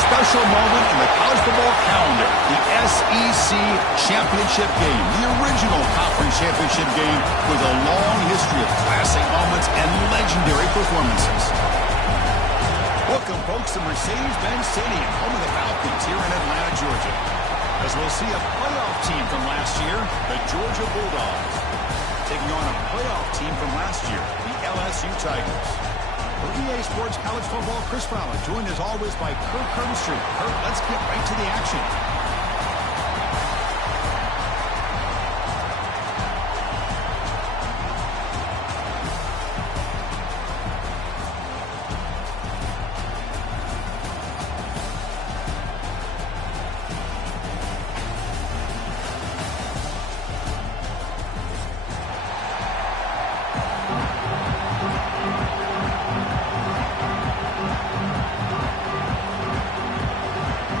special moment in the college football calendar, the SEC championship game, the original conference championship game with a long history of classic moments and legendary performances. Welcome, folks, to Mercedes-Benz Stadium, home of the Falcons here in Atlanta, Georgia. As we'll see a playoff team from last year, the Georgia Bulldogs, taking on a playoff team from last year, the LSU Tigers. For EA Sports College Football, Chris Fowler, joined as always by Kirk Herbstreit. Kirk, let's get right to the action.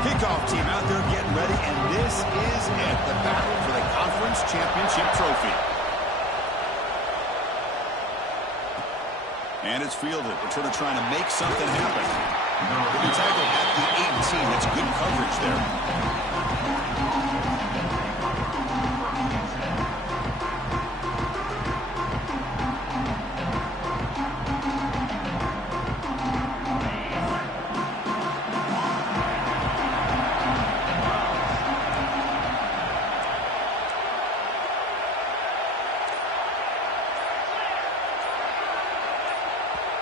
Kickoff team out there getting ready, and this is it, the battle for the conference championship trophy. And it's fielded. Returner trying to make something happen. Good tackle at the 18. That's good coverage there.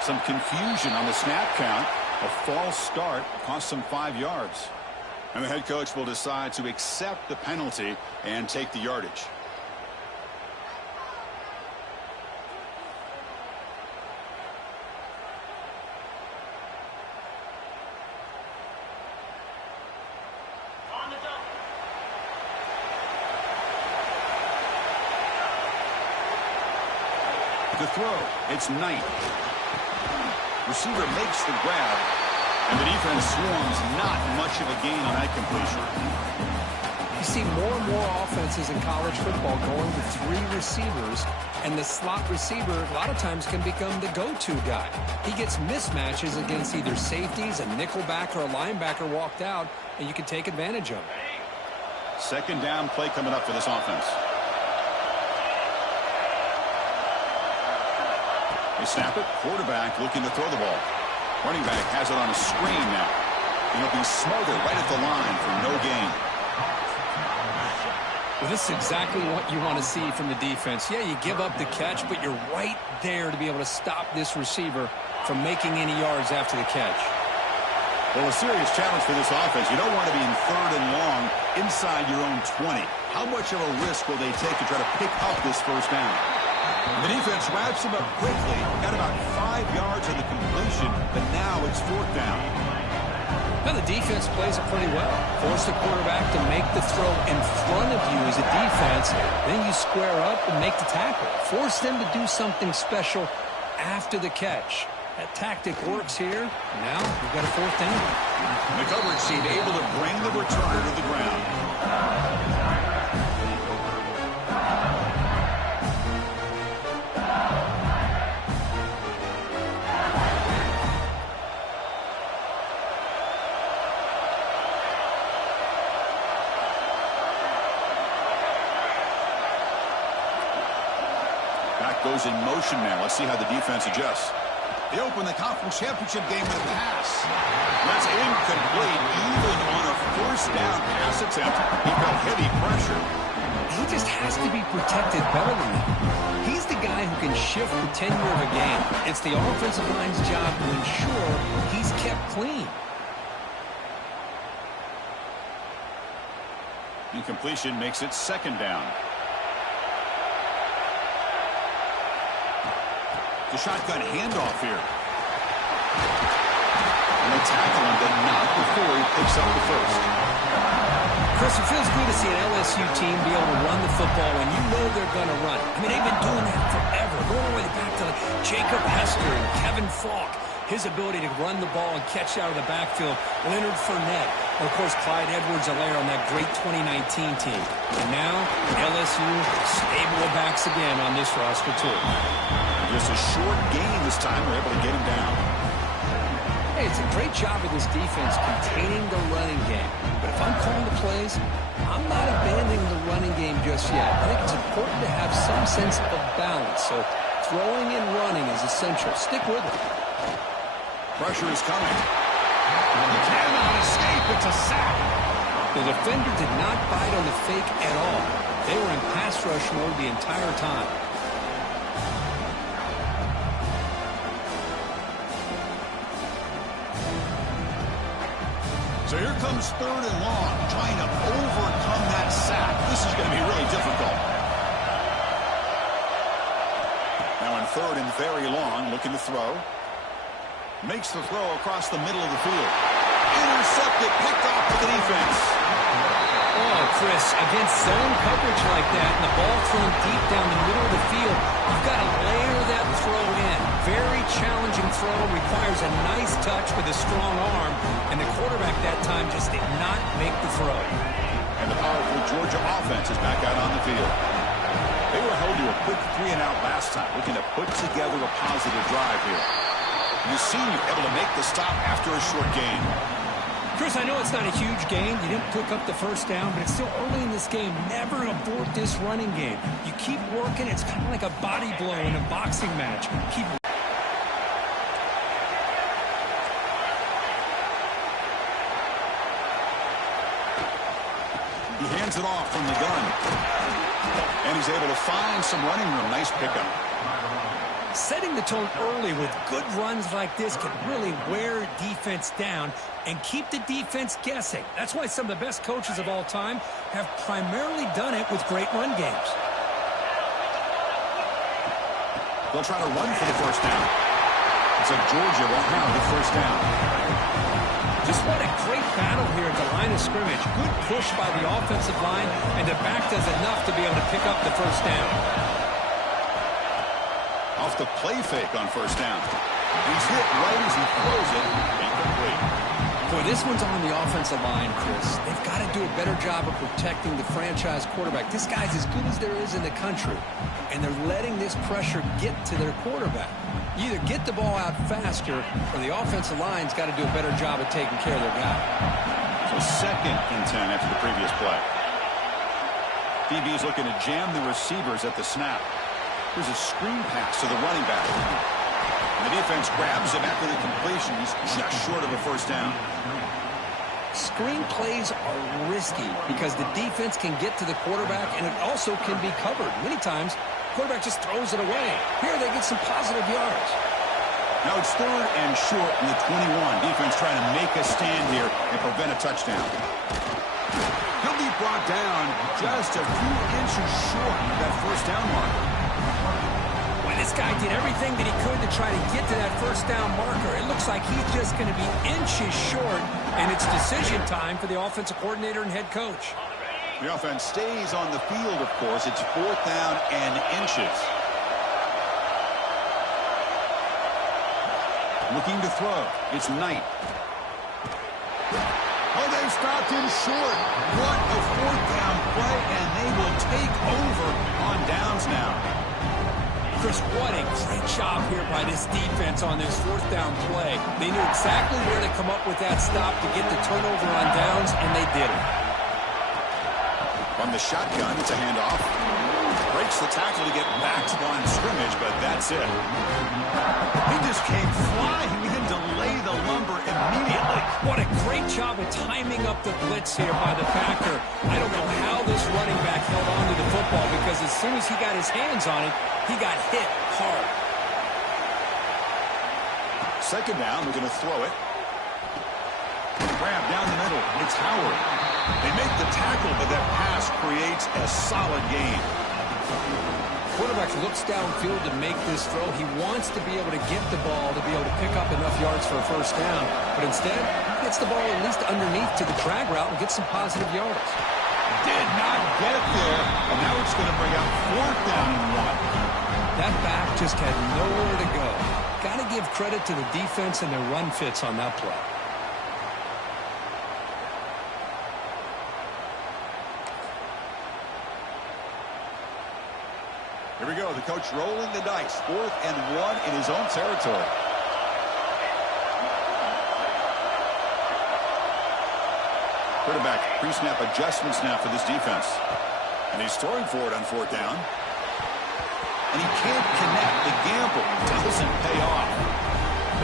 Some confusion on the snap count. A false start cost them 5 yards. And the head coach will decide to accept the penalty and take the yardage. The throw, it's Knight. Receiver makes the grab, and the defense swarms. Not much of a gain on that completion. You see more and more offenses in college football going with 3 receivers, and the slot receiver a lot of times can become the go-to guy. He gets mismatches against either safeties, a nickelback, or a linebacker walked out, and you can take advantage of it. Second down play coming up for this offense. They snap it. Quarterback looking to throw the ball. Running back has it on a screen now. And he'll be smothered right at the line for no gain. Well, this is exactly what you want to see from the defense. Yeah, you give up the catch, but you're right there to be able to stop this receiver from making any yards after the catch. Well, a serious challenge for this offense. You don't want to be in 3rd and long inside your own 20. How much of a risk will they take to try to pick up this first down? The defense wraps him up quickly. Got about 5 yards on the completion, but now it's 4th down. Now the defense plays it pretty well. Force the quarterback to make the throw in front of you as a defense. Then you square up and make the tackle. Force them to do something special after the catch. That tactic works here. Now we've got a 4th down. The coverage team able to bring the returner to the ground. Goes in motion now. Let's see how the defense adjusts. They open the conference championship game with a pass. That's incomplete. Even on a 1st down pass attempt, he felt heavy pressure. He just has to be protected better than that. He's the guy who can shift the tenure of a game. It's the offensive line's job to ensure he's kept clean. Incompletion makes it 2nd down. The shotgun handoff here. And they tackle him, but not before he picks up the first. Chris, it feels good to see an LSU team be able to run the football when you know they're going to run. I mean, they've been doing that forever. Going all the way back to Jacob Hester and Kevin Falk. His ability to run the ball and catch out of the backfield. Leonard Fournette. And, of course, Clyde Edwards-Helaire on that great 2019 team. And now, LSU stable of backs again on this roster, too. Just a short gain this time. We're able to get him down. Hey, it's a great job of this defense containing the running game. But if I'm calling the plays, I'm not abandoning the running game just yet. I think it's important to have some sense of balance. So throwing and running is essential. Stick with it. Pressure is coming. He cannot escape. It's a sack. The defender did not bite on the fake at all. They were in pass rush mode the entire time. So here comes 3rd and long, trying to overcome that sack. This is going to be really difficult. Now in 3rd and very long, looking to throw. Makes the throw across the middle of the field. Intercepted, picked off to the defense. Oh, Chris, against zone coverage like that and the ball thrown deep down the middle of the field, you've got to layer that throw in. Very challenging throw, requires a nice touch with a strong arm, and the quarterback that time just did not make the throw. And the powerful Georgia offense is back out on the field. They were held to a quick 3-and-out last time, looking to put together a positive drive here. The senior able to make the stop after a short gain. Chris, I know it's not a huge gain. You didn't pick up the first down, but it's still early in this game. Never abort this running game. You keep working. It's kind of like a body blow in a boxing match. Keep. He hands it off from the gun. And he's able to find some running room. Nice pickup. Setting the tone early with good runs like this can really wear defense down and keep the defense guessing. That's why some of the best coaches of all time have primarily done it with great run games. They'll try to run for the first down. So Georgia will have the first down. Just what a great battle here at the line of scrimmage. Good push by the offensive line, and the back does enough to be able to pick up the first down. Off the play fake on first down. He's hit right as he throws it. Incomplete. Boy, this one's on the offensive line, Chris. They've got to do a better job of protecting the franchise quarterback. This guy's as good as there is in the country, and they're letting this pressure get to their quarterback. You either get the ball out faster, or the offensive line's got to do a better job of taking care of their guy. So 2nd and 10 after the previous play. DB's looking to jam the receivers at the snap. Here's a screen pass to the running back. And the defense grabs him after the completion. He's just short of a first down. Screen plays are risky because the defense can get to the quarterback, and it also can be covered. Many times, the quarterback just throws it away. Here they get some positive yards. Now it's 3rd and short in the 21. Defense trying to make a stand here and prevent a touchdown. He'll be brought down just a few inches short of that first down mark. This guy did everything that he could to try to get to that first down marker. It looks like he's just going to be inches short, and it's decision time for the offensive coordinator and head coach. The offense stays on the field, of course. It's 4th down and inches. Looking to throw. It's Knight. Oh, they've stopped him short. What a 4th down play, and they will take over on downs now. Chris, what a great job here by this defense on this 4th down play. They knew exactly where to come up with that stop to get the turnover on downs, and they did it. From the shotgun, it's a handoff. Breaks the tackle to get back to the line of scrimmage, but that's it. He just came flying in to lay the lumber immediately. What a great job of timing up the blitz here by the Packer. I don't know how this running back held on to the football, because as soon as he got his hands on it, he got hit hard. 2nd down, we're going to throw it. Grab down the middle. It's Howard. They make the tackle, but that pass creates a solid gain. Quarterback looks downfield to make this throw. He wants to be able to get the ball to be able to pick up enough yards for a first down. But instead, he gets the ball at least underneath to the drag route and gets some positive yards. Did not get there, and now it's going to bring out 4th down and 1. That back just had nowhere to go. Got to give credit to the defense and their run fits on that play. Here we go. The coach rolling the dice. 4th and 1 in his own territory. Quarterback pre-snap adjustments now for this defense. And he's throwing for it on 4th down. And he can't connect. The gamble doesn't pay off.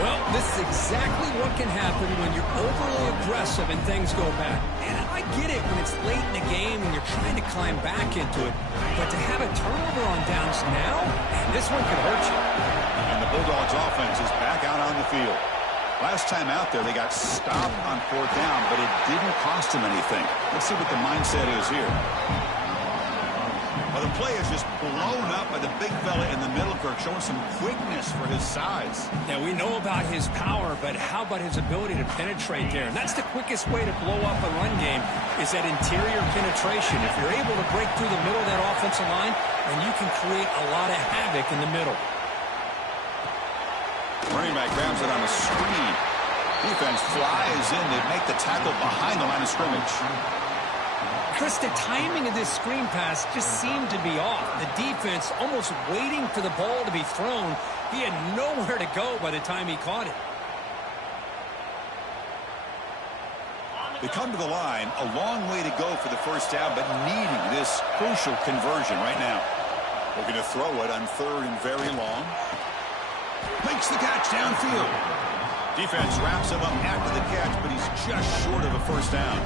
Well, this is exactly what can happen when you're overly aggressive and things go bad. And I get it when it's late in the game and you're trying to climb back into it. But to have a turnover on downs now, man, this one could hurt you. And the Bulldogs offense is back out on the field. Last time out there, they got stopped on 4th down, but it didn't cost them anything. Let's see what the mindset is here. Well, the play is just blown up by the big fella in the middle, Kirk, showing some quickness for his size. Yeah, we know about his power, but how about his ability to penetrate there? And that's the quickest way to blow up a run game is that interior penetration. If you're able to break through the middle of that offensive line, then you can create a lot of havoc in the middle. Running back grabs it on a screen. Defense flies in to make the tackle behind the line of scrimmage. Chris, the timing of this screen pass just seemed to be off. The defense almost waiting for the ball to be thrown. He had nowhere to go by the time he caught it. They come to the line, a long way to go for the 1st down, but needing this crucial conversion right now. Looking to throw it on 3rd and very long. Makes the catch downfield. Defense wraps him up after the catch, but he's just short of a 1st down.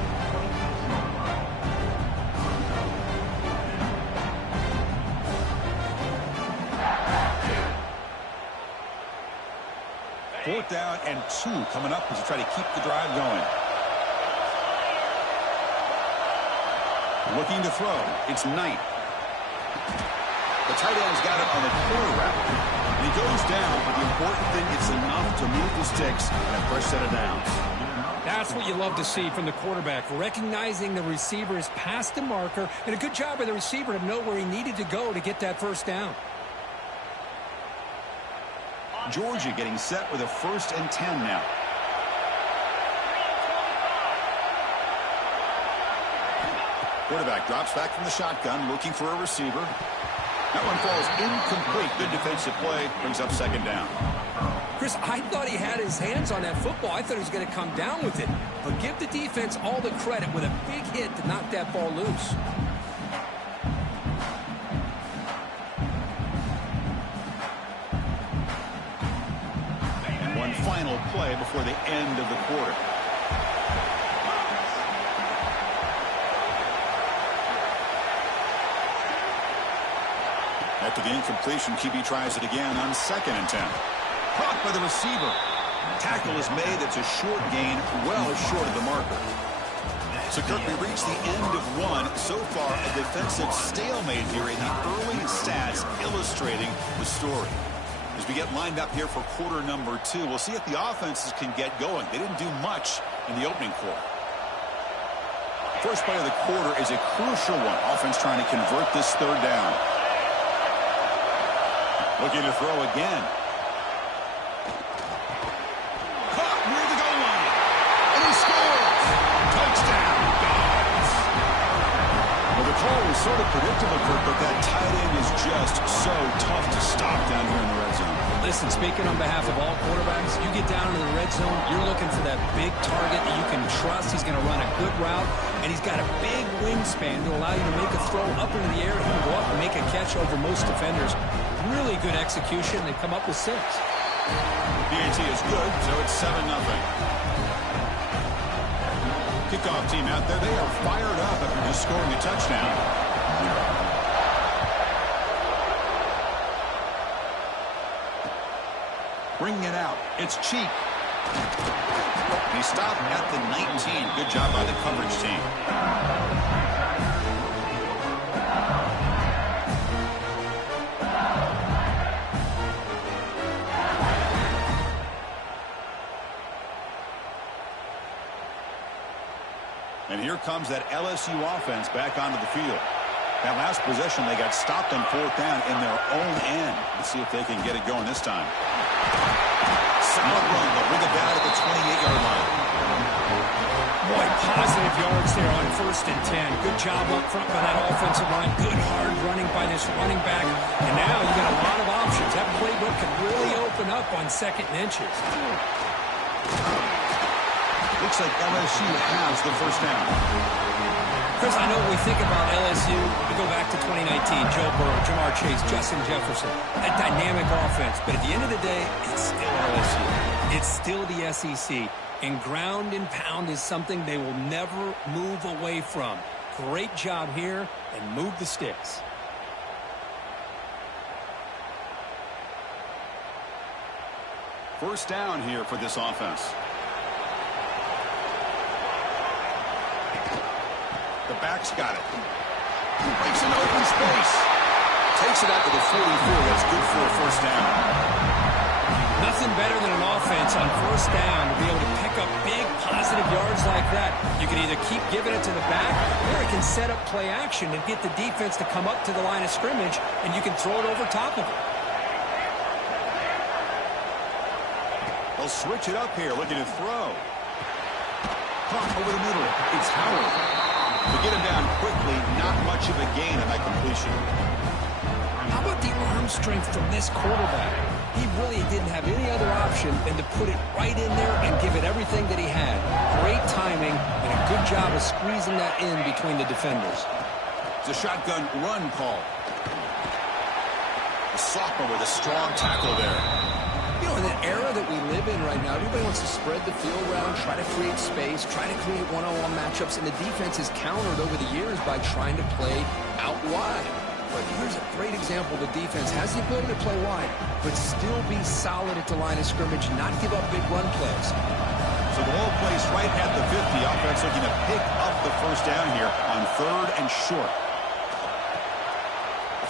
4th down and 2 coming up as they try to keep the drive going. Looking to throw. It's Knight. The tight end's got it on the corner route. And he goes down, but the important thing is enough to move the sticks and a fresh set of downs. That's what you love to see from the quarterback, recognizing the receiver is past the marker, and a good job by the receiver to know where he needed to go to get that 1st down. Georgia getting set with a 1st and 10 now. Quarterback drops back from the shotgun, looking for a receiver. That one falls incomplete. Good defensive play, brings up 2nd down. Chris, I thought he had his hands on that football. I thought he was going to come down with it. But give the defense all the credit with a big hit to knock that ball loose. And one final play before the end of the quarter. After the incompletion, QB tries it again on 2nd and 10. Caught by the receiver. Tackle is made. It's a short gain, well short of the marker. So, Kirk, we reached the end of one. So far, a defensive stalemate here in the early stats illustrating the story. As we get lined up here for quarter number 2, we'll see if the offenses can get going. They didn't do much in the opening quarter. First play of the quarter is a crucial one. Offense trying to convert this 3rd down. Looking to throw again. Caught near the goal line. And he scores. Touchdown, Dogs. Well, the call was sort of predictable, Kirk, but that tight end is just so tough to stop down here in the red zone. Listen, speaking on behalf of all quarterbacks, you get down into the red zone, you're looking for that big target that you can trust. He's going to run a good route, and he's got a big wingspan to allow you to make a throw up into the air. He can go up and make a catch over most defenders. Really good execution. They come up with 6. PAT is good, so it's 7-0. Kickoff team out there, they are fired up after just scoring a touchdown. Bringing it out. It's Cheek. He stopped at the 19. Good job by the coverage team. And here comes that LSU offense back onto the field. That last possession, they got stopped on 4th down in their own end. Let's see if they can get it going this time. Solid run. They'll bring it down at the 28-yard line. Boy, positive yards there on 1st and 10. Good job up front by that offensive line. Good hard running by this running back. And now you got a lot of options. That playbook can really open up on 2nd and inches. The looks like LSU has the first down. Chris, I know when we think about LSU, we go back to 2019, Joe Burrow, Jamar Chase, Justin Jefferson, that dynamic offense. But at the end of the day, it's still LSU. It's still the SEC. And ground and pound is something they will never move away from. Great job here, and move the sticks. First down here for this offense. The back's got it. Breaks an open space. Takes it out to the 44. That's good for a first down. Nothing better than an offense on first down to be able to pick up big positive yards like that. You can either keep giving it to the back, or it can set up play action and get the defense to come up to the line of scrimmage, and you can throw it over top of it. They'll switch it up here, looking to throw. Caught over the middle. It's Howard. To get him down quickly, not much of a gain on that completion. How about the arm strength from this quarterback? He really didn't have any other option than to put it right in there and give it everything that he had. Great timing and a good job of squeezing that in between the defenders. It's a shotgun run call. The sophomore with a strong tackle there. You know, in the era that we live in right now, everybody wants to spread the field around, try to create space, try to create one-on-one matchups, and the defense has countered over the years by trying to play out wide. But here's a great example. The defense has the ability to play wide, but still be solid at the line of scrimmage, not give up big run plays. So the ball placed right at the 50. Offense looking to pick up the first down here on 3rd and short.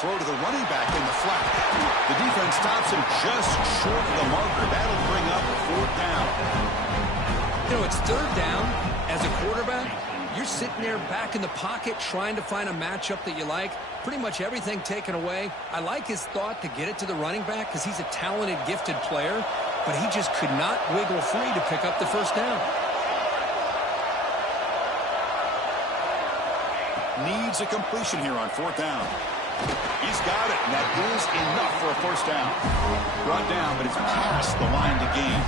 Throw to the running back in the flat. The defense stops him just short of the marker. That'll bring up 4th down. You know, it's 3rd down. As a quarterback, you're sitting there back in the pocket trying to find a matchup that you like. Pretty much everything taken away. I like his thought to get it to the running back because he's a talented, gifted player, but he just could not wiggle free to pick up the first down. Needs a completion here on 4th down. He's got it, and that is enough for a first down. Brought down, but it's past the line to gain.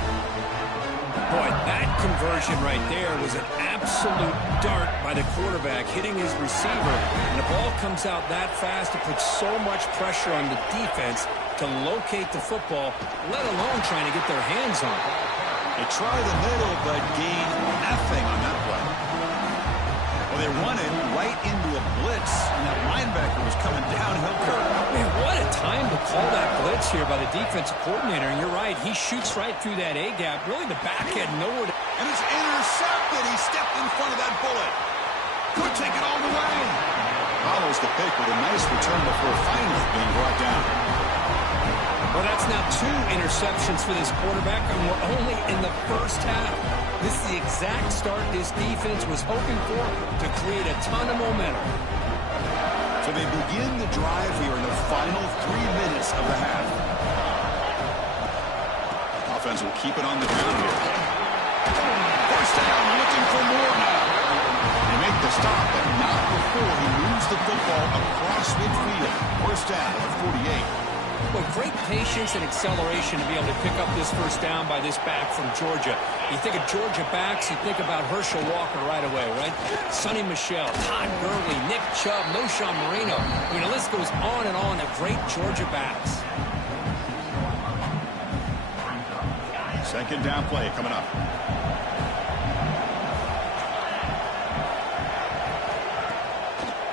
Boy, that conversion right there was an absolute dart by the quarterback, hitting his receiver. And the ball comes out that fast, it puts so much pressure on the defense to locate the football, let alone trying to get their hands on it. They try the middle, but gain nothing on that play. Well, they run it right into a blitz, and that linebacker was coming downhill curve. Man, what a time to call that blitz here by the defensive coordinator. And you're right, he shoots right through that A-gap. Really, the back had nowhere to... And it's intercepted. He stepped in front of that bullet. Could take it all the way. Follows the pick with a nice return before finally being brought down. Well, that's now 2 interceptions for this quarterback, and we're only in the first half. This is the exact start this defense was hoping for to create a ton of momentum. So they begin the drive here in the final 3 minutes of the half. Offense will keep it on the ground here. First down, looking for more now. They make the stop, but not before he moves the football across midfield. First down at the 48. Well, great patience and acceleration to be able to pick up this first down by this back from Georgia. You think of Georgia backs, you think about Herschel Walker right away, right? Sonny Michel, Todd Gurley, Nick Chubb, Noshawn Marino. I mean, the list goes on and on of great Georgia backs. Second down play coming up.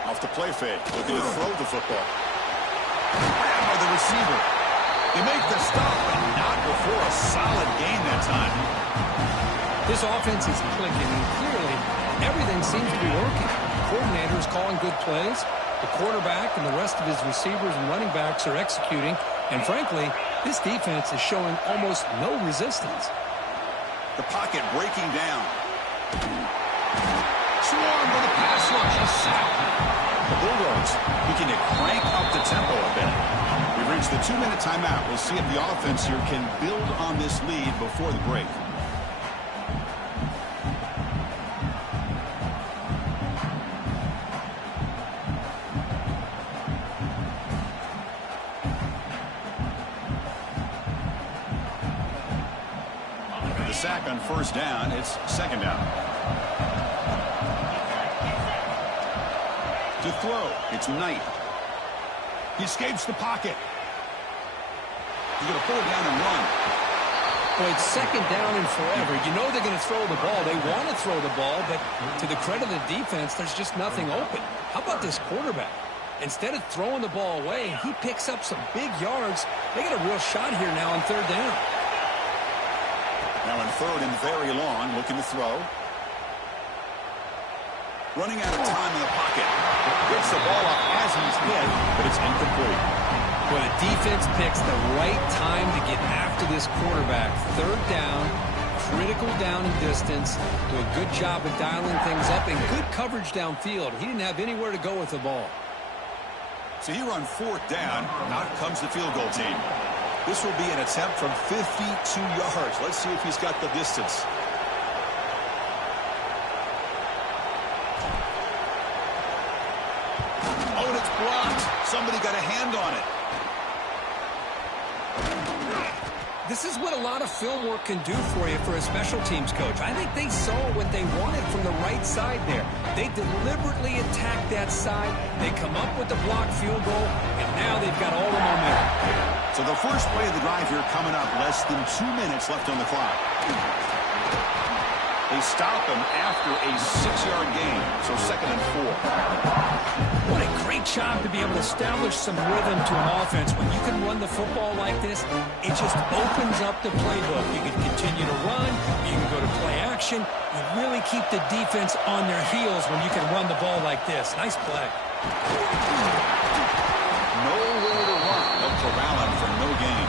Off the play fake, looking to throw the football. Grabbed by the receiver. They make the stop, but not before a solid gain that time. This offense is clicking, and clearly everything seems to be working. The coordinator is calling good plays. The quarterback and the rest of his receivers and running backs are executing. And frankly, this defense is showing almost no resistance. The pocket breaking down. Swarmed with a pass rush. A sack. The Bulldogs looking to crank up the tempo a bit. We've reached the 2-minute timeout. We'll see if the offense here can build on this lead before the break. sack on first down. It's second down. To throw, it's Knight. He escapes the pocket. He's going to pull it down and run. Well, it's second down and forever. You know they're going to throw the ball. They want to throw the ball, but to the credit of the defense, there's just nothing open. How about this quarterback? Instead of throwing the ball away, he picks up some big yards. They got a real shot here now on third down. Now in third and very long, looking to throw. Running out of time in the pocket. Gets the ball up as he's hit, but it's incomplete. Well, the defense picks the right time to get after this quarterback. Third down, critical down and distance. Do a good job of dialing things up and good coverage downfield. He didn't have anywhere to go with the ball. So here on fourth down, out comes the field goal team. This will be an attempt from 52 yards. Let's see if he's got the distance. Oh, and it's blocked. Somebody got a hand on it. This is what a lot of film work can do for you for a special teams coach. I think they saw what they wanted from the right side there. They deliberately attacked that side. They come up with the blocked field goal, and now they've got all the momentum. So the first play of the drive here coming up, less than 2 minutes left on the clock. They stop him after a 6-yard gain, so second and 4. What a great job to be able to establish some rhythm to an offense. When you can run the football like this, it just opens up the playbook. You can continue to run. You can go to play action. You really keep the defense on their heels when you can run the ball like this. Nice play. Nowhere to run. They'll corral him for no gain.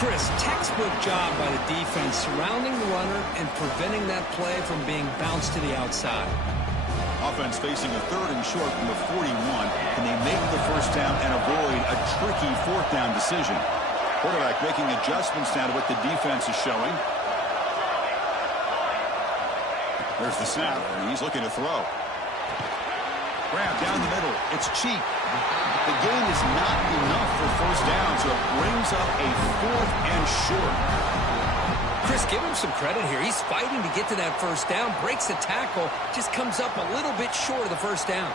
Chris, textbook job by the defense surrounding the runner and preventing that play from being bounced to the outside. Offense facing a third and short from the 41. Can they make the first down and avoid a tricky fourth down decision? Quarterback making adjustments now to what the defense is showing. There's the snap, and he's looking to throw. Grab down the middle. It's cheap. The gain is not enough for first down, so it brings up a fourth and short. Chris, give him some credit here. He's fighting to get to that first down, breaks the tackle, just comes up a little bit short of the first down.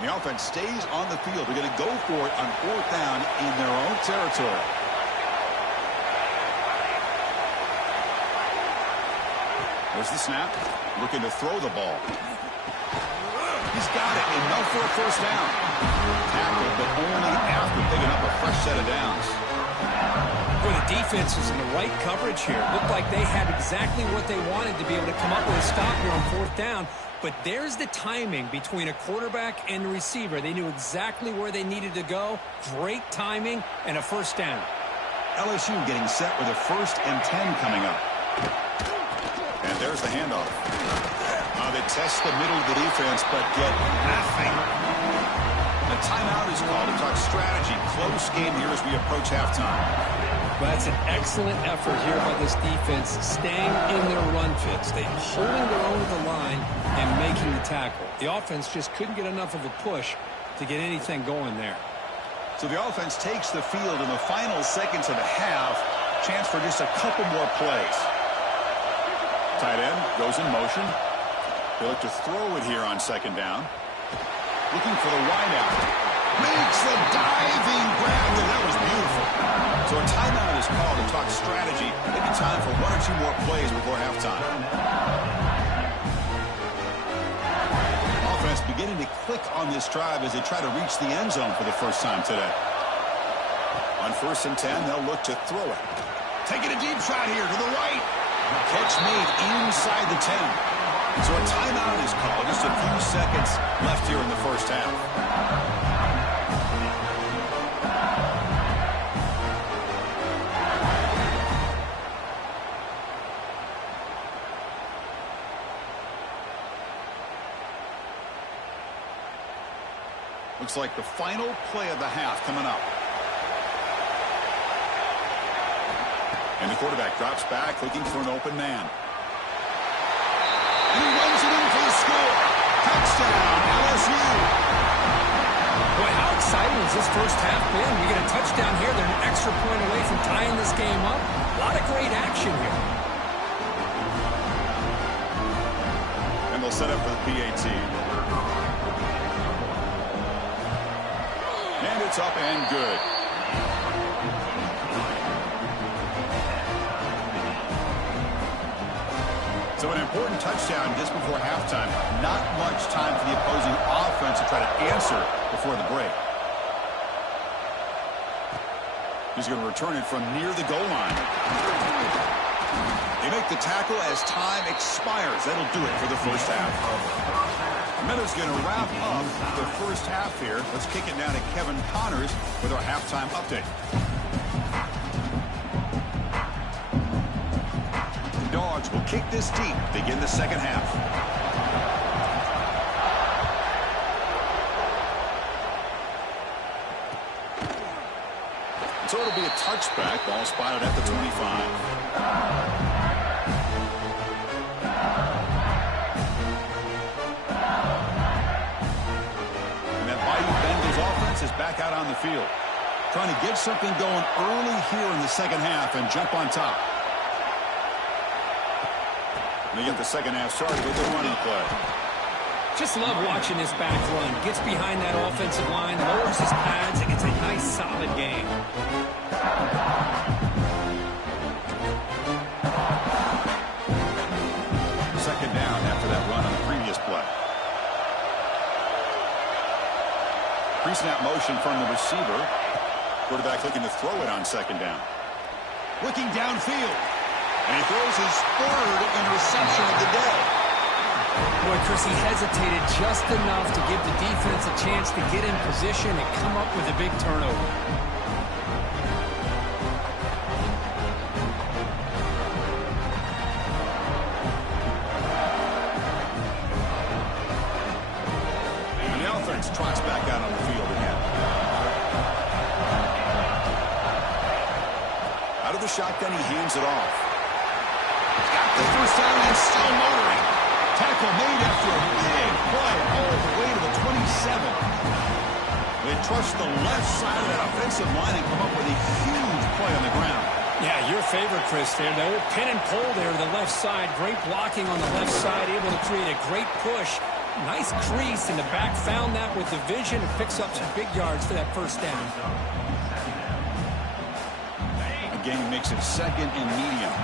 And the offense stays on the field. They're going to go for it on fourth down in their own territory. There's the snap. Looking to throw the ball. He's got it. Enough for a first down. Tackled, but only after picking up a fresh set of downs. Well, the defense is in the right coverage here. Looked like they had exactly what they wanted to be able to come up with a stop here on fourth down. But there's the timing between a quarterback and the receiver. They knew exactly where they needed to go. Great timing and a first down. LSU getting set with a 1st and 10 coming up. And there's the handoff. They test the middle of the defense, but get nothing. A timeout is called to talk strategy. Close game here as we approach halftime. Well, that's an excellent effort here by this defense, staying in their run fits. They're holding their own at the line and making the tackle. The offense just couldn't get enough of a push to get anything going there. So the offense takes the field in the final seconds of the half. Chance for just a couple more plays. Tight end goes in motion. They look to throw it here on second down. Looking for the wideout. Makes the diving grab. That was beautiful. So a timeout is called to talk strategy. Maybe time for 1 or 2 more plays before halftime. Offense beginning to click on this drive as they try to reach the end zone for the first time today. On 1st and 10, they'll look to throw it. Taking a deep shot here to the right. Catch made inside the 10. So a timeout is called. Just a few seconds left here in the first half. Looks like the final play of the half coming up. And the quarterback drops back, looking for an open man. And he runs it in for the score. Touchdown, LSU. Boy, how exciting has this first half been? We get a touchdown here. They're an extra point away from tying this game up. A lot of great action here. And they'll set up for the PAT. And it's up and good. So an important touchdown just before halftime. Not much time for the opposing offense to try to answer before the break. He's going to return it from near the goal line. They make the tackle as time expires. That'll do it for the first half. Miller's going to wrap up the first half here. Let's kick it now to Kevin Connors with our halftime update. Dogs will kick this deep, begin the second half. So it'll be a touchback. Ball spotted at the 25. And that Bayou Bengals offense is back out on the field. Trying to get something going early here in the second half and jump on top. They get the second half started with a running play. Just love watching this back run. Gets behind that offensive line, lowers his pads, and gets a nice, solid game. Second down after that run on the previous play. Pre-snap motion from the receiver. Quarterback looking to throw it on second down. Looking downfield. And he throws his third interception of the day. Boy, Chris, he hesitated just enough to give the defense a chance to get in position and come up with a big turnover. And the offense trots back out on the field again. Out of the shotgun, he hands it off. Got the first down and still motoring. Tackle made after a big play all the way to the 27. They trust the left side of that offensive line and come up with a huge play on the ground. Yeah, your favorite, Chris, there. The old pin and pull there to the left side. Great blocking on the left side, able to create a great push. Nice crease in the back. Found that with the vision and picks up some big yards for that first down. Again, makes it second and medium.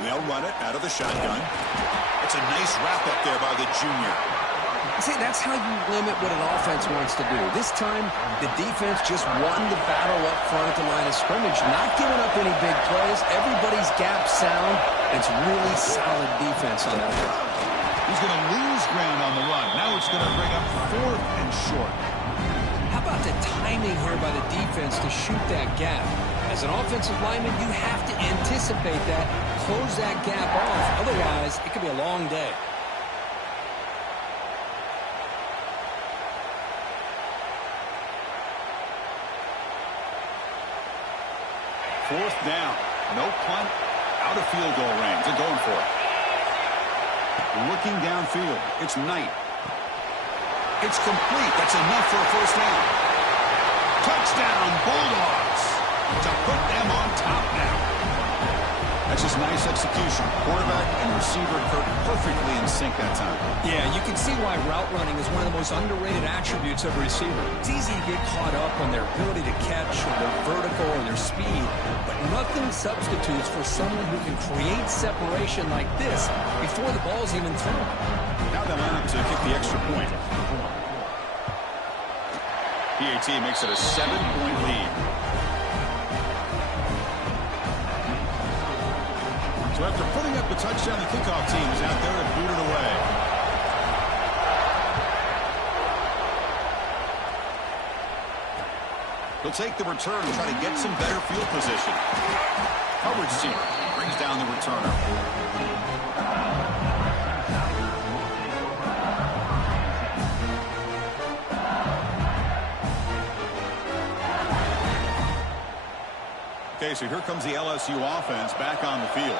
They'll run it out of the shotgun. It's a nice wrap up there by the junior. See, that's how you limit what an offense wants to do. This time, the defense just won the battle up front at the line of scrimmage, not giving up any big plays. Everybody's gap sound. It's really solid defense on that one. He's going to lose ground on the run. Now it's going to bring up fourth and short. How about the timing here by the defense to shoot that gap? As an offensive lineman, you have to anticipate that, close that gap off. Otherwise, it could be a long day. Fourth down. No punt. Out of field goal range. They're going for it. Looking downfield. It's Knight. It's complete. That's enough for a first down. Touchdown, Bulldogs. To put them on top now. That's just nice execution. Quarterback and receiver perfectly in sync that time. Yeah, you can see why route running is one of the most underrated attributes of a receiver. It's easy to get caught up on their ability to catch or their vertical or their speed, but nothing substitutes for someone who can create separation like this before the ball's even thrown. Now they line up to kick the extra point. PAT makes it a 7-point lead. So after putting up the touchdown, the kickoff team is out there to boot it away. He'll take the return and try to get some better field position. Coverage team brings down the returner. Okay, so here comes the LSU offense back on the field.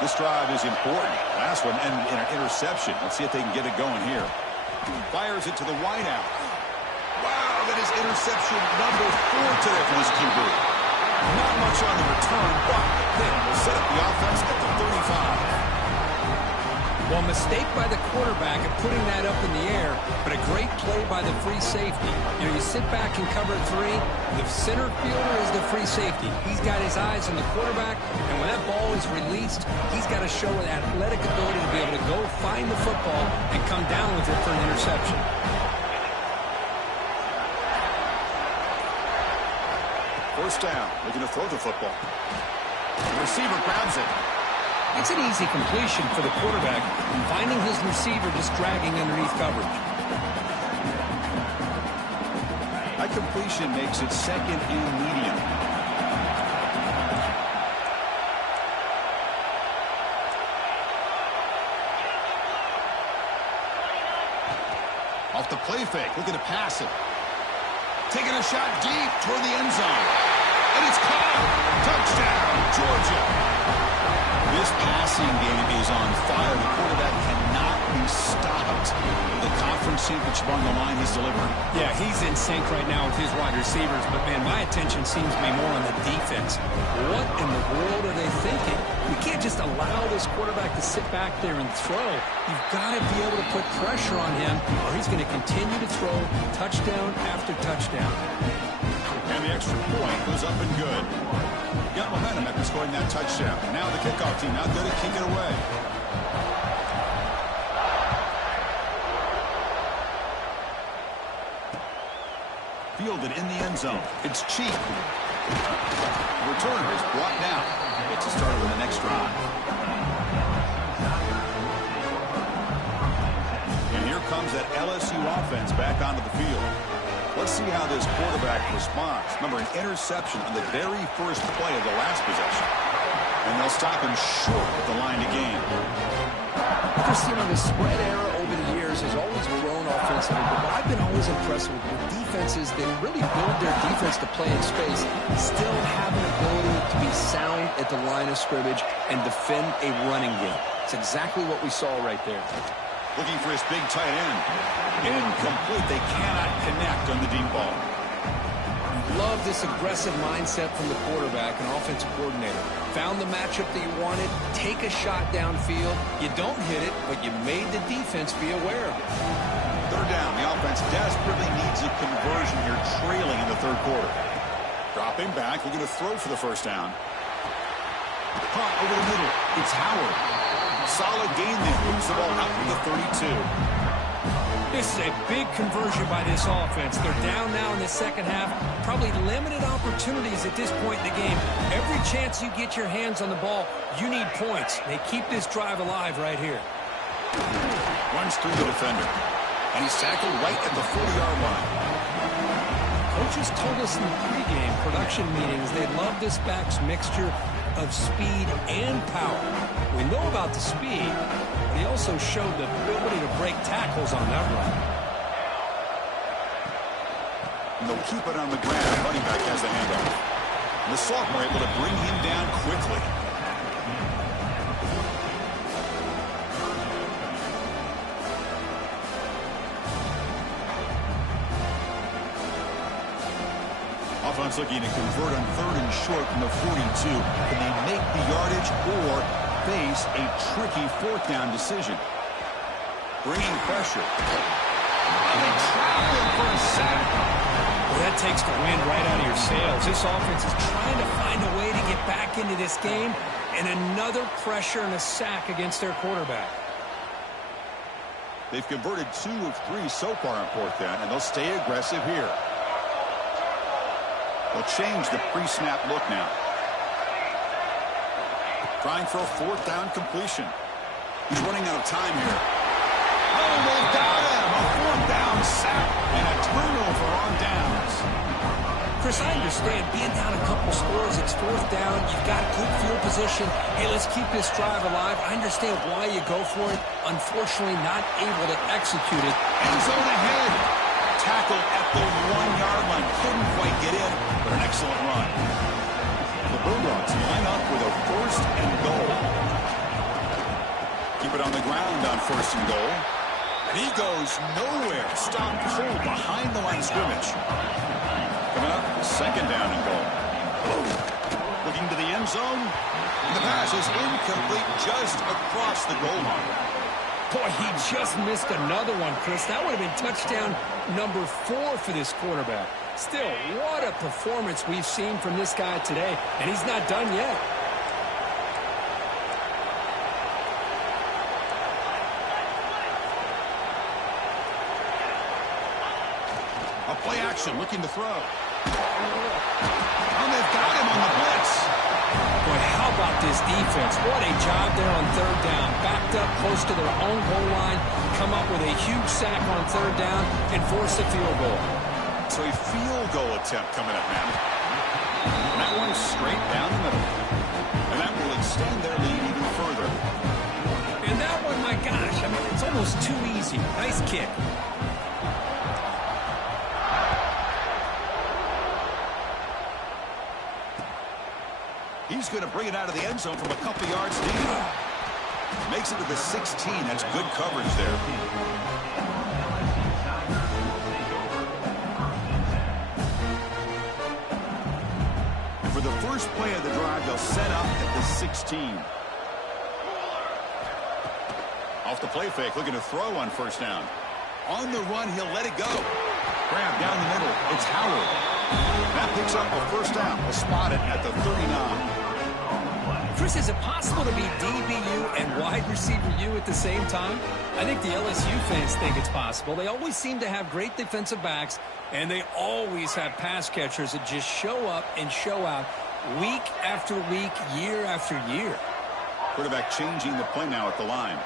This drive is important. Last one and an interception. Let's see if they can get it going here. Fires it to the wideout. Wow, that is interception number 4 today for this QB. Not much on the return, but they will set up the offense at the 35. Well, mistake by the quarterback of putting that up in the air, but a great play by the free safety. You know, you sit back and cover 3. The center fielder is the free safety. He's got his eyes on the quarterback, and when that ball is released, he's got to show an athletic ability to be able to go find the football and come down with it for an interception. First down, looking to throw the football. The receiver grabs it. It's an easy completion for the quarterback, finding his receiver just dragging underneath coverage. That completion makes it second and medium. Off the play fake, looking to pass it. Taking a shot deep toward the end zone. And it's caught. Touchdown, Georgia. This passing game is on fire. The quarterback cannot be stopped. The conference championship on the line he's delivering. Yeah, he's in sync right now with his wide receivers, but, man, my attention seems to be more on the defense. What in the world are they thinking? We can't just allow this quarterback to sit back there and throw. You've got to be able to put pressure on him, or he's going to continue to throw touchdown after touchdown. And the extra point goes up and good. Got momentum after scoring that touchdown. Now the kickoff team out there to kick it away. Fielded in the end zone. It's cheap. The returner is brought down. Gets us started with the next drive. And here comes that LSU offense back onto the field. Let's see how this quarterback responds. Remember, an interception on the very first play of the last possession. And they'll stop him short at the line to gain. Chris, you know, the spread era over the years has always grown offensively, but what I've been always impressed with defenses, they really build their defense to play in space, still have an ability to be sound at the line of scrimmage and defend a running game. It's exactly what we saw right there. Looking for his big tight end. Incomplete. They cannot connect on the deep ball. Love this aggressive mindset from the quarterback and offensive coordinator. Found the matchup that you wanted. Take a shot downfield. You don't hit it, but you made the defense be aware of it. Third down. The offense desperately needs a conversion here, trailing in the third quarter. Dropping back. Looking to throw for the first down. Caught over the middle. It's Howard. Solid gain there. Moves the ball out to the 32. This is a big conversion by this offense. They're down now in the second half. Probably limited opportunities at this point in the game. Every chance you get your hands on the ball, you need points. They keep this drive alive right here. Runs through the defender. And he's tackled right at the 40-yard line. Coaches told us in the pregame production meetings they love this back's mixture of speed and power. We know about the speed, but he also showed the ability to break tackles on that run. And they'll keep it on the ground. Running back has the handoff. And the sophomore able to bring him down quickly. Offense looking to convert on third and short from the 42. Can they make the yardage or face a tricky fourth down decision? Bringing pressure. And they trap him for a sack. Well, that takes the wind right out of your sails. This offense is trying to find a way to get back into this game, and another pressure and a sack against their quarterback. They've converted 2 of 3 so far on fourth down, and they'll stay aggressive here. They'll change the pre-snap look now. Trying for a fourth down completion. He's running out of time here. Oh, they've got him! A fourth down sack and a turnover on downs. Chris, I understand being down a couple scores, it's fourth down, you've got good field position. Hey, let's keep this drive alive. I understand why you go for it. Unfortunately, not able to execute it. End zone ahead. Tackle at the 1-yard line. Couldn't quite get in, but an excellent run. The Bulldogs line up with a first and goal. Keep it on the ground on 1st and goal. And he goes nowhere. Stopped cold behind the line of scrimmage. Coming up, 2nd down and goal. Looking to the end zone. And the pass is incomplete just across the goal line. Boy, he just missed another one, Chris. That would have been touchdown number 4 for this quarterback. Still, what a performance we've seen from this guy today, and he's not done yet. A play action, looking to throw. And they've got him on the blitz. Boy, how about this defense? What a job there on 3rd down. Backed up close to their own goal line, come up with a huge sack on 3rd down, and force a field goal. So a field goal attempt coming up now. And that one straight down the middle. And that will extend their lead even further. And that one, my gosh, I mean, it's almost too easy. Nice kick. He's going to bring it out of the end zone from a couple yards deep. Makes it to the 16. That's good coverage there. And for the first play of the drive, they'll set up at the 16. Off the play fake, looking to throw on 1st down. On the run, he'll let it go. Grab down the middle. It's Howard. That picks up a 1st down. We'll spot it at the 39. Chris, is it possible to be DBU and wide receiver U at the same time? I think the LSU fans think it's possible. They always seem to have great defensive backs, and they always have pass catchers that just show up and show out week after week, year after year. Quarterback changing the play now at the line.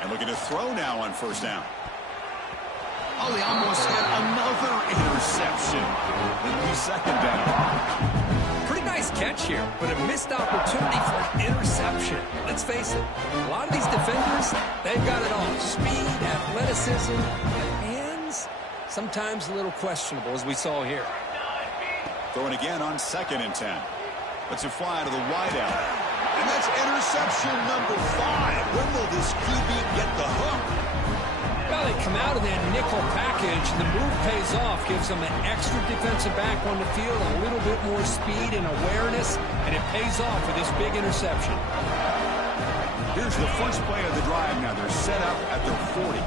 And looking to throw now on 1st down. Oh, he almost had another interception. It'll be 2nd down. Pretty nice catch here, but a missed opportunity for an interception. Let's face it, a lot of these defenders, they've got it all. Speed, athleticism, hands, sometimes a little questionable, as we saw here. Throwing again on 2nd and 10. Lets it fly to the wideout. And that's interception number 5. When will this QB get the hook? Well, they come out of that nickel package. The move pays off, gives them an extra defensive back on the field, a little bit more speed and awareness, and it pays off with this big interception. Here's the first play of the drive now. They're set up at their 40.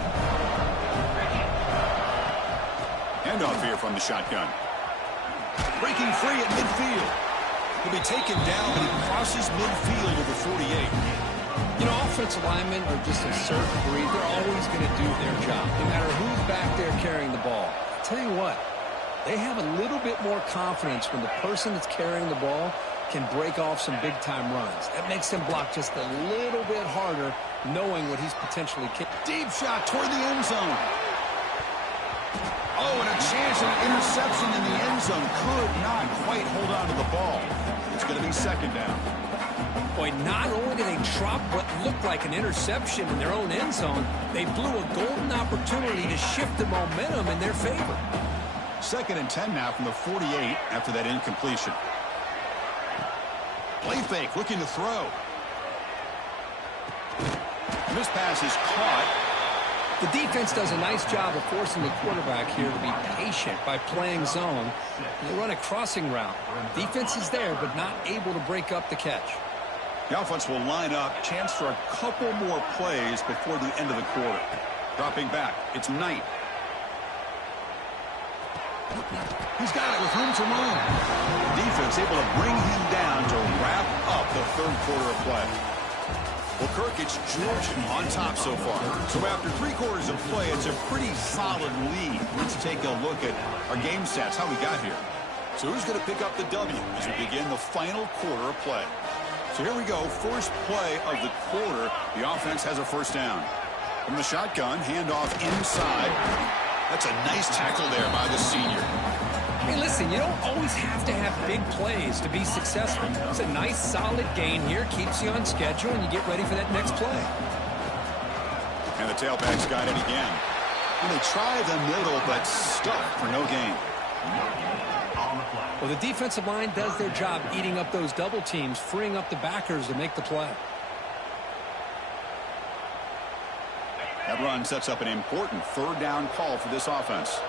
Handoff here from the shotgun. Breaking free at midfield. He'll be taken down, but he crosses midfield of the 48. You know, offensive linemen are just a certain breed. They're always going to do their job, no matter who's back there carrying the ball. I'll tell you what, they have a little bit more confidence when the person that's carrying the ball can break off some big-time runs. That makes them block just a little bit harder, knowing what he's potentially kicking. Deep shot toward the end zone. Oh, and a chance at an interception in the end zone. Could not quite hold on to the ball. It's going to be 2nd down. Boy, not only did they drop what looked like an interception in their own end zone, they blew a golden opportunity to shift the momentum in their favor. 2nd and 10 now from the 48 after that incompletion. Play fake, looking to throw. And this pass is caught. The defense does a nice job of forcing the quarterback here to be patient by playing zone. They run a crossing route. Defense is there, but not able to break up the catch. The offense will line up. Chance for a couple more plays before the end of the quarter. Dropping back. It's Knight. He's got it with room to run. Defense able to bring him down to wrap up the 3rd quarter of play. Well, Kirk, it's Georgia on top so far. So after 3 quarters of play, it's a pretty solid lead. Let's take a look at our game stats, how we got here. So who's going to pick up the W as we begin the final quarter of play? So here we go, first play of the quarter. The offense has a 1st down. From the shotgun, handoff inside. That's a nice tackle there by the senior. Hey, listen, you don't always have to have big plays to be successful. It's a nice, solid gain here. Keeps you on schedule, and you get ready for that next play. And the tailback's got it again. And they try the middle, but stuck for no gain. Well, the defensive line does their job eating up those double teams, freeing up the backers to make the play. That run sets up an important third down call for this offense.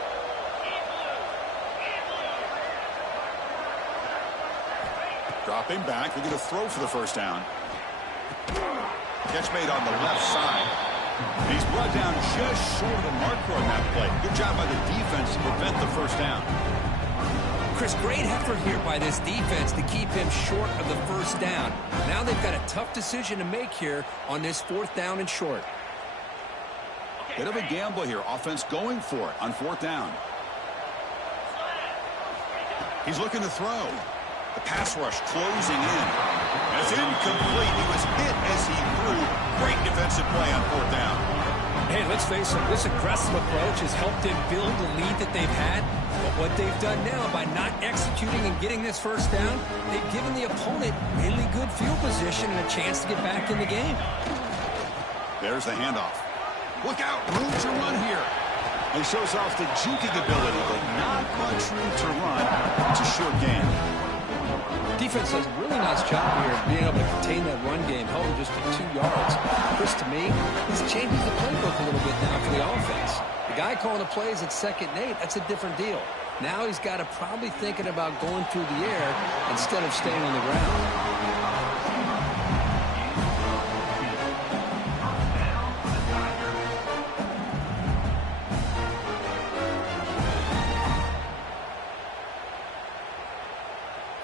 Dropping back, they're going to throw for the first down. Catch made on the left side. And he's brought down just short of the marker on that play. Good job by the defense to prevent the first down. Chris, great effort here by this defense to keep him short of the first down. Now they've got a tough decision to make here on this fourth down and short. Bit of a gamble here. Offense going for it on fourth down. He's looking to throw. The pass rush closing in. And it's incomplete. He was hit as he threw. Great defensive play on fourth down. Hey, let's face it, this aggressive approach has helped them build the lead that they've had. But what they've done now by not executing and getting this first down, they've given the opponent really good field position and a chance to get back in the game. There's the handoff. Look out, room to run here. He shows off the juking ability, but not much room to run. It's a short game. Defense does a really nice job here of being able to contain that run game, held him just to 2 yards. Chris, to me, this changes the playbook a little bit now for the offense. The guy calling the plays at 2nd and 8, that's a different deal. Now he's got to probably thinking about going through the air instead of staying on the ground.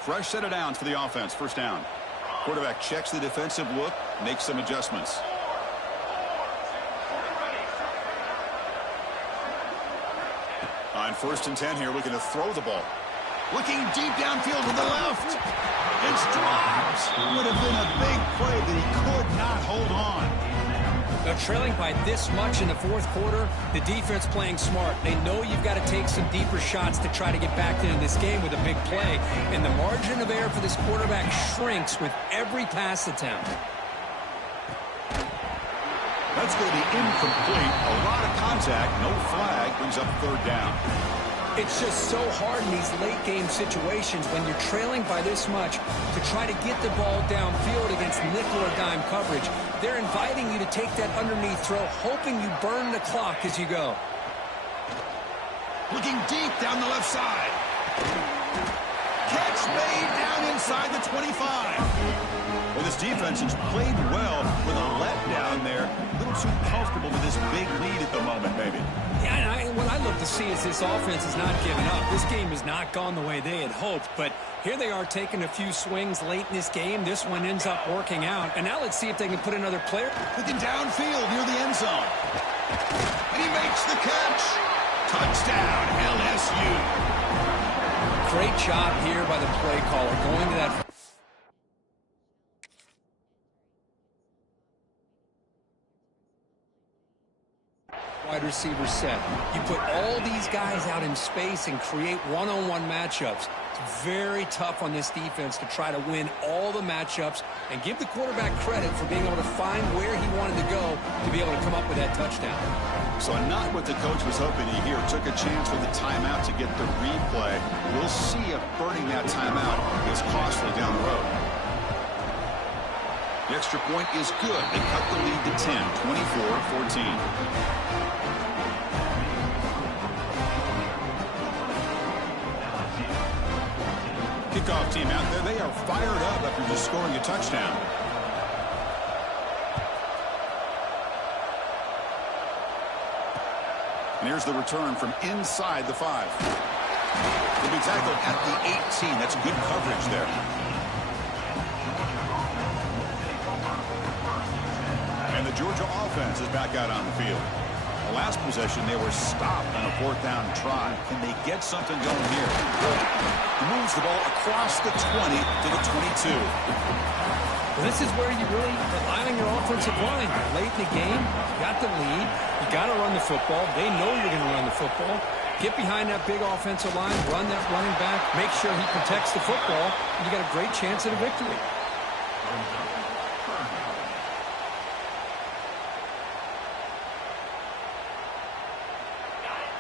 Fresh set of downs for the offense. First down. Quarterback checks the defensive look, makes some adjustments. On 1st and 10 here, looking to throw the ball. Looking deep downfield to the left. It's dropped. Would have been a big play, but he could not hold on. Now, trailing by this much in the fourth quarter, the defense playing smart. They know you've got to take some deeper shots to try to get back into this game with a big play. And the margin of error for this quarterback shrinks with every pass attempt. That's going to be incomplete. A lot of contact, no flag, brings up third down. It's just so hard in these late-game situations when you're trailing by this much to try to get the ball downfield against nickel or dime coverage. They're inviting you to take that underneath throw, hoping you burn the clock as you go. Looking deep down the left side. Catch made down inside the 25. Well, this defense has played well with a letdown there. A little too comfortable with this big lead at the moment, maybe. Yeah, and what I love to see is this offense is not giving up. This game has not gone the way they had hoped, but here they are taking a few swings late in this game. This one ends up working out, and now let's see if they can put another player. Looking downfield near the end zone. And he makes the catch. Touchdown, LSU. Great job here by the play caller going to that. Wide receiver set. You put all these guys out in space and create one-on-one matchups. It's very tough on this defense to try to win all the matchups and give the quarterback credit for being able to find where he wanted to go to be able to come up with that touchdown. So not what the coach was hoping to hear. Took a chance with the timeout to get the replay. We'll see if burning that timeout is costly down the road. The extra point is good. They cut the lead to 10, 24-14. Kickoff team out there. They are fired up after just scoring a touchdown. And here's the return from inside the 5. He'll be tackled at the 18. That's good coverage there. And the Georgia offense is back out on the field. The last possession, they were stopped on a fourth down try. Can they get something going here? He moves the ball across the 20 to the 22. Well, this is where you really rely on your offensive line. Late in the game, you got the lead. You got to run the football. They know you're going to run the football. Get behind that big offensive line, run that running back, make sure he protects the football, and you got a great chance at a victory.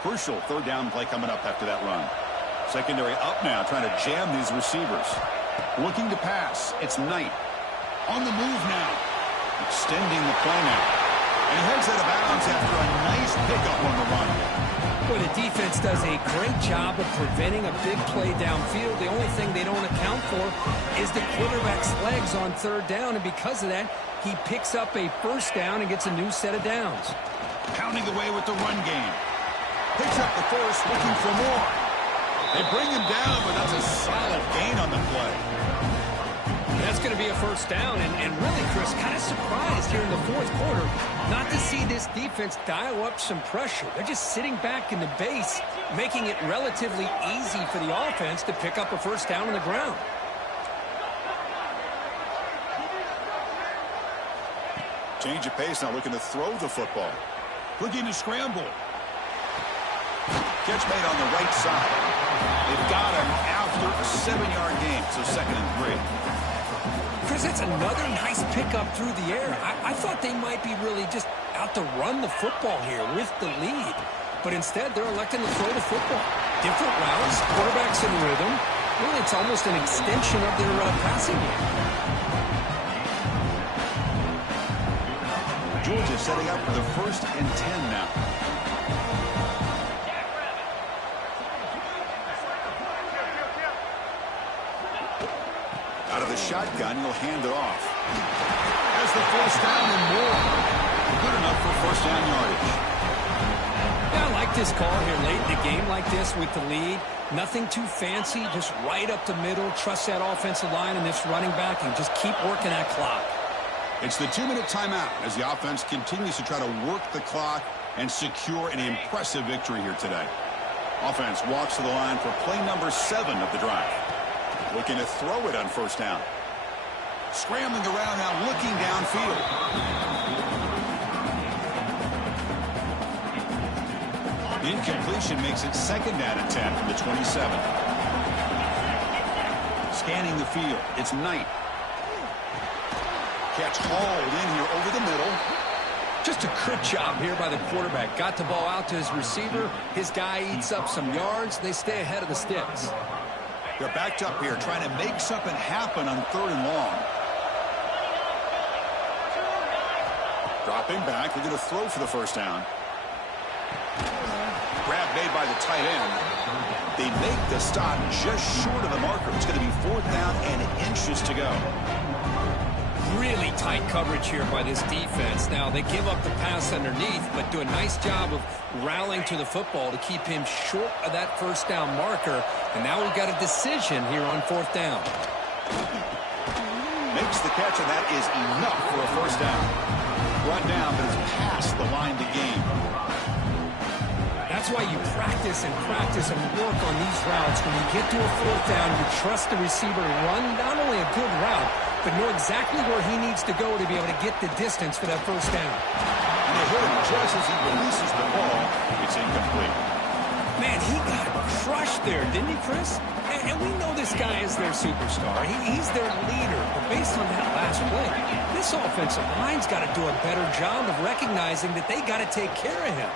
Crucial third down play coming up after that run. Secondary up now, trying to jam these receivers. Looking to pass. It's Knight. On the move now. Extending the play now. And he heads out of bounds after a nice pickup on the run. Well, the defense does a great job of preventing a big play downfield. The only thing they don't account for is the quarterback's legs on third down, and because of that, he picks up a first down and gets a new set of downs. Pounding away with the run game. Picks up the first, looking for more. They bring him down, but that's a solid gain on the play. That's going to be a first down, and really, Chris, kind of surprised here in the fourth quarter not to see this defense dial up some pressure. They're just sitting back in the base, making it relatively easy for the offense to pick up a first down on the ground. Change of pace, now looking to throw the football. Looking to scramble. Catch made on the right side. They've got him after a 7-yard gain, so 2nd and 3. Chris, that's another nice pickup through the air. I thought they might be really just out to run the football here with the lead. But instead, they're electing to throw the football. Different routes, quarterbacks in rhythm. Really, it's almost an extension of their passing game. Georgia setting up for the 1st and 10 now. Out of the shotgun, he'll hand it off. Has the first down and more. Good enough for first down yardage. Yeah, I like this call here late in the game like this with the lead. Nothing too fancy, just right up the middle. Trust that offensive line and this running back and just keep working that clock. It's the 2-minute timeout as the offense continues to try to work the clock and secure an impressive victory here today. Offense walks to the line for play number 7 of the drive. Looking to throw it on first down. Scrambling around now, looking downfield. The incompletion makes it 2nd down and 10 from the 27. Scanning the field, it's Knight. Catch hauled in here over the middle. Just a good job here by the quarterback. Got the ball out to his receiver. His guy eats up some yards. They stay ahead of the sticks. They're backed up here, trying to make something happen on 3rd and long. Dropping back, they're going to throw for the first down. Grab made by the tight end. They make the stop just short of the marker. It's going to be 4th down and inches to go. Really tight coverage here by this defense. Now, they give up the pass underneath, but do a nice job of rallying to the football to keep him short of that first down marker. And now we've got a decision here on 4th down. Makes the catch, and that is enough for a first down. Brought down, but it's past the line to gain. That's why you practice and work on these routes. When you get to a 4th down, you trust the receiver to run not only a good route, but know exactly where he needs to go to be able to get the distance for that first down. And they hit him just as he releases the ball. It's incomplete. Man, he got crushed there, didn't he, Chris? And we know this guy is their superstar. He's their leader. But based on that last play, this offensive line's got to do a better job of recognizing that they got to take care of him.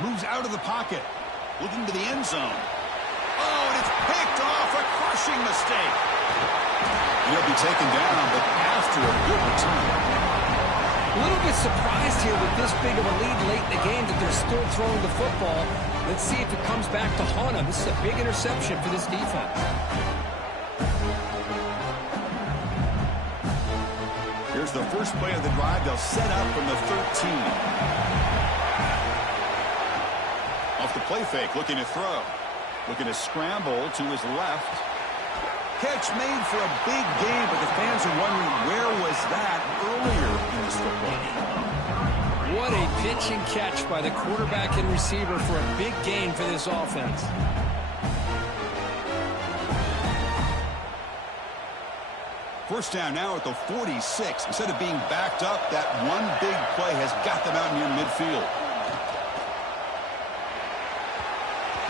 Moves out of the pocket. Looking to the end zone. Oh, and it's picked off. A crushing mistake. He'll be taken down, but after a good return. A little bit surprised here with this big of a lead late in the game that they're still throwing the football. Let's see if it comes back to haunt them. This is a big interception for this defense. Here's the first play of the drive. They'll set up from the 13. Off the play fake, looking to throw. Looking to scramble to his left. Catch made for a big gain, but the fans are wondering where was that earlier in this football game. What a pitch and catch by the quarterback and receiver for a big gain for this offense. First down now at the 46. Instead of being backed up, that one big play has got them out near midfield.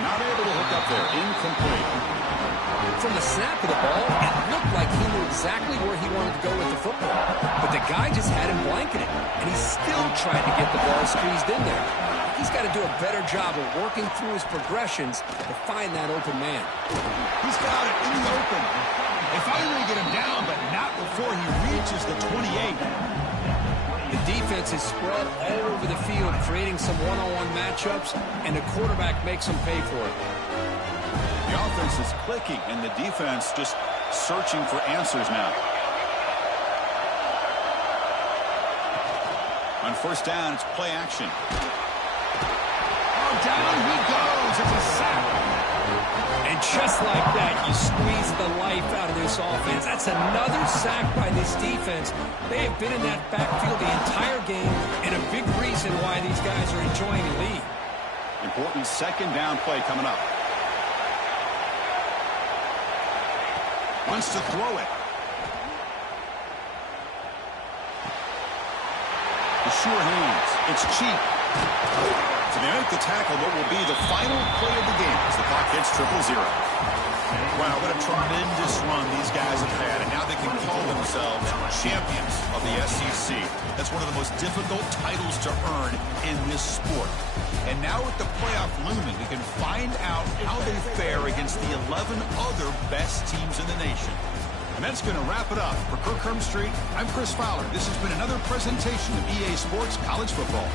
Not able to hook up there. Incomplete. From the snap of the ball, it looked like he knew exactly where he wanted to go with the football. But the guy just had him blanketed, and he still tried to get the ball squeezed in there. He's got to do a better job of working through his progressions to find that open man. He's got it in the open. They finally get him down, but not before he reaches the 28. The defense is spread all over the field, creating some one-on-one matchups, and the quarterback makes them pay for it. The offense is clicking, and the defense just searching for answers now. On first down, it's play action. Oh, down he goes. It's a sack. And just like that, you squeeze the life out of this offense. That's another sack by this defense. They have been in that backfield the entire game, and a big reason why these guys are enjoying the lead. Important second down play coming up. Wants to throw it. The sure hands. It's cheap. So they make the tackle, what will be the final play of the game as the clock hits 0-0. Wow, what a tremendous run these guys have had, and now they can call themselves champions of the SEC. That's one of the most difficult titles to earn in this sport. And now with the playoff looming, we can find out how they fare against the 11 other best teams in the nation. And that's going to wrap it up. For Kirk Street, I'm Chris Fowler. This has been another presentation of EA Sports College Football.